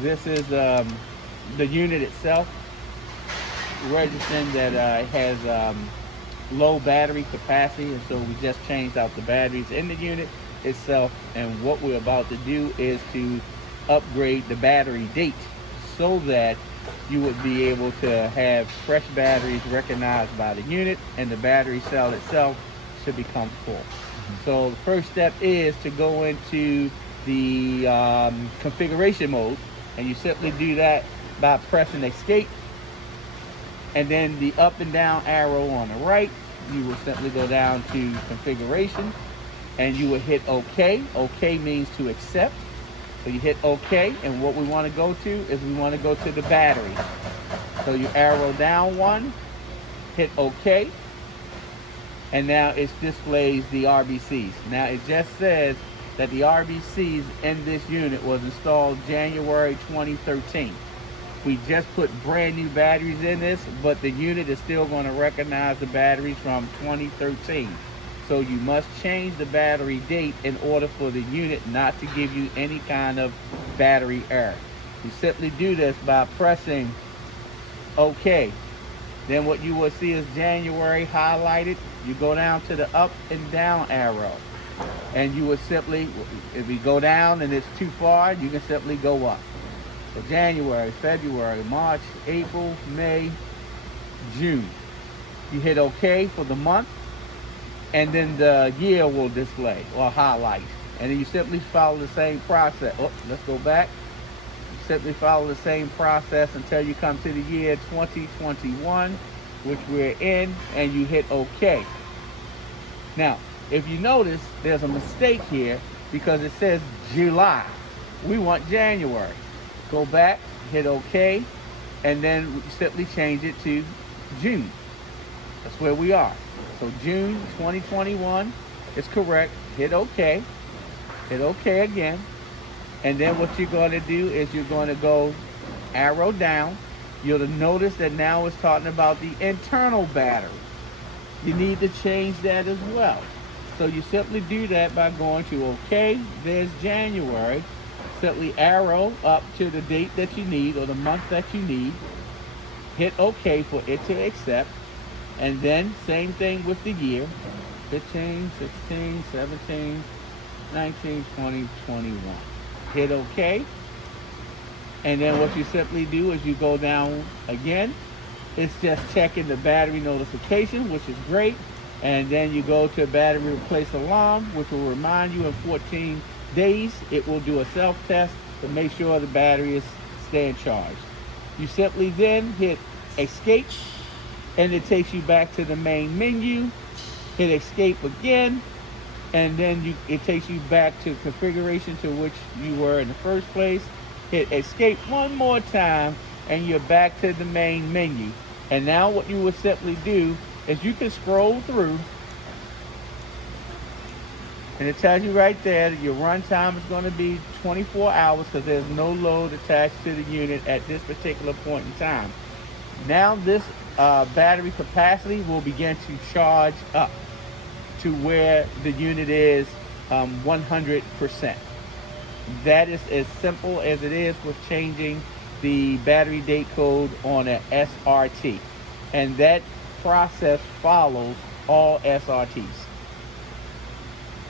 This is the unit itself, registering that it has low battery capacity, and so we just changed out the batteries in the unit itself. And what we're about to do is to upgrade the battery date so that you would be able to have fresh batteries recognized by the unit, and the battery cell itself should become full. So the first step is to go into the configuration mode, and you simply do that by pressing escape, and then the up and down arrow on the right. You will simply go down to configuration, and you will hit OK. OK means to accept. So you hit OK, and what we want to go to is we want to go to the battery. So you arrow down one, hit OK, and now it displays the RBCs. Now it just says that the RBCs in this unit was installed January 2013. We just put brand new batteries in this, but the unit is still going to recognize the batteries from 2013. So you must change the battery date in order for the unit not to give you any kind of battery error. You simply do this by pressing OK. Then what you will see is January highlighted. You go down to the up and down arrow, and you would simply, if you go down and it's too far, you can simply go up. So January, February, March, April, May, June. You hit OK for the month, and then the year will display or highlight. And then you simply follow the same process. Oh, let's go back. You simply follow the same process until you come to the year 2021, which we're in, and you hit OK. Now, if you notice, there's a mistake here because it says July. We want January. Go back, hit OK, and then simply change it to June. That's where we are. So June 2021 is correct. Hit OK. Hit OK again. And then what you're going to do is you're going to go arrow down. You'll notice that now it's talking about the internal battery. You need to change that as well. So you simply do that by going to OK. There's January. Simply arrow up to the date that you need or the month that you need. Hit OK for it to accept. And then same thing with the year. 15, 16, 17, 19, 20, 21. Hit OK. And then what you simply do is you go down again. It's just checking the battery notification, which is great. And then you go to battery replace alarm, which will remind you in 14 days. It will do a self-test to make sure the battery is staying charged. You simply then hit escape, and it takes you back to the main menu. Hit escape again, and then it takes you back to configuration to which you were in the first place. Hit escape one more time, and you're back to the main menu. And now what you would simply do is you can scroll through, and it tells you right there that your run time is going to be 24 hours because there's no load attached to the unit at this particular point in time. Now this battery capacity will begin to charge up to where the unit is 100%. That is as simple as it is with changing the battery date code on an SRT. And that process follows all SRTs.